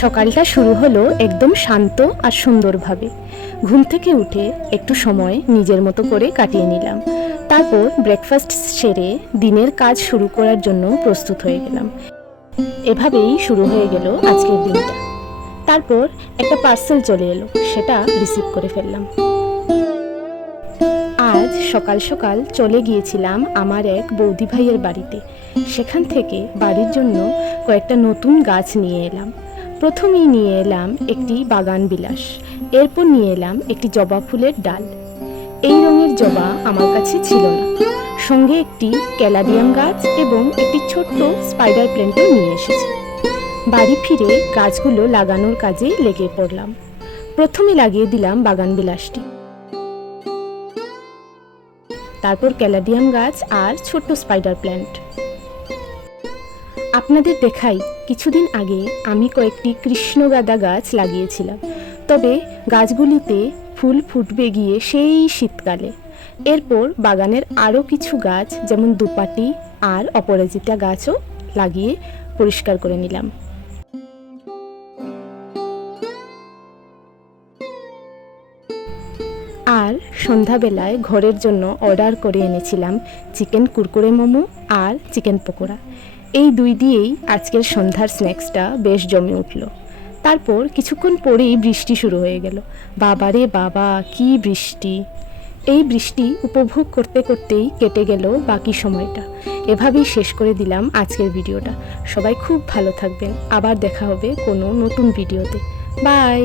সকালটা শুরু হলো একদম শান্ত আর সুন্দরভাবে। ঘুম থেকে উঠে একটু সময় নিজের মতো করে কাটিয়ে নিলাম। তারপর ব্রেকফাস্ট সেরে দিনের কাজ শুরু করার জন্য প্রস্তুত হয়ে গেলাম। এভাবেই শুরু হয়ে গেল আজকের দিনটা। তারপর একটা পার্সেল চলে এলো, সেটা রিসিভ করে ফেললাম। আজ সকাল সকাল চলে গিয়েছিলাম আমার এক বৌদি ভাইয়ের বাড়িতে। সেখান থেকে বাড়ির জন্য কয়েকটা নতুন গাছ নিয়ে এলাম। প্রথমেই নিয়ে এলাম একটি বাগান বিলাস, এরপর নিয়ে এলাম একটি জবা ফুলের ডাল। এই রঙের জবা আমার কাছে ছিল না। সঙ্গে একটি ক্যালাডিয়াম গাছ এবং একটি ছোট্ট স্পাইডার প্ল্যান্টও নিয়ে এসেছি। বাড়ি ফিরে গাছগুলো লাগানোর কাজে লেগে পড়লাম। প্রথমে লাগিয়ে দিলাম বাগান বিলাসটি, তারপর ক্যালাডিয়াম গাছ আর ছোট্ট স্পাইডার প্ল্যান্ট। আপনাদের দেখাই, কিছুদিন আগে আমি কয়েকটি কৃষ্ণগাঁদা গাছ লাগিয়েছিলাম, তবে গাছগুলিতে ফুল ফুটবে গিয়ে সেই শীতকালে। এরপর বাগানের আরও কিছু গাছ যেমন দুপাটি আর অপরাজিতা গাছও লাগিয়ে পরিষ্কার করে নিলাম। আর সন্ধ্যাবেলায় ঘরের জন্য অর্ডার করে এনেছিলাম চিকেন কুরকুরে মোমো আর চিকেন পকোড়া। এই দুই দিয়েই আজকের সন্ধ্যার স্ন্যাক্সটা বেশ জমে উঠল। তারপর কিছুক্ষণ পরেই বৃষ্টি শুরু হয়ে গেল। বাবারে বাবা, কি বৃষ্টি! এই বৃষ্টি উপভোগ করতে করতেই কেটে গেল বাকি সময়টা। এভাবেই শেষ করে দিলাম আজকের ভিডিওটা। সবাই খুব ভালো থাকবেন। আবার দেখা হবে কোনো নতুন ভিডিওতে। বাই।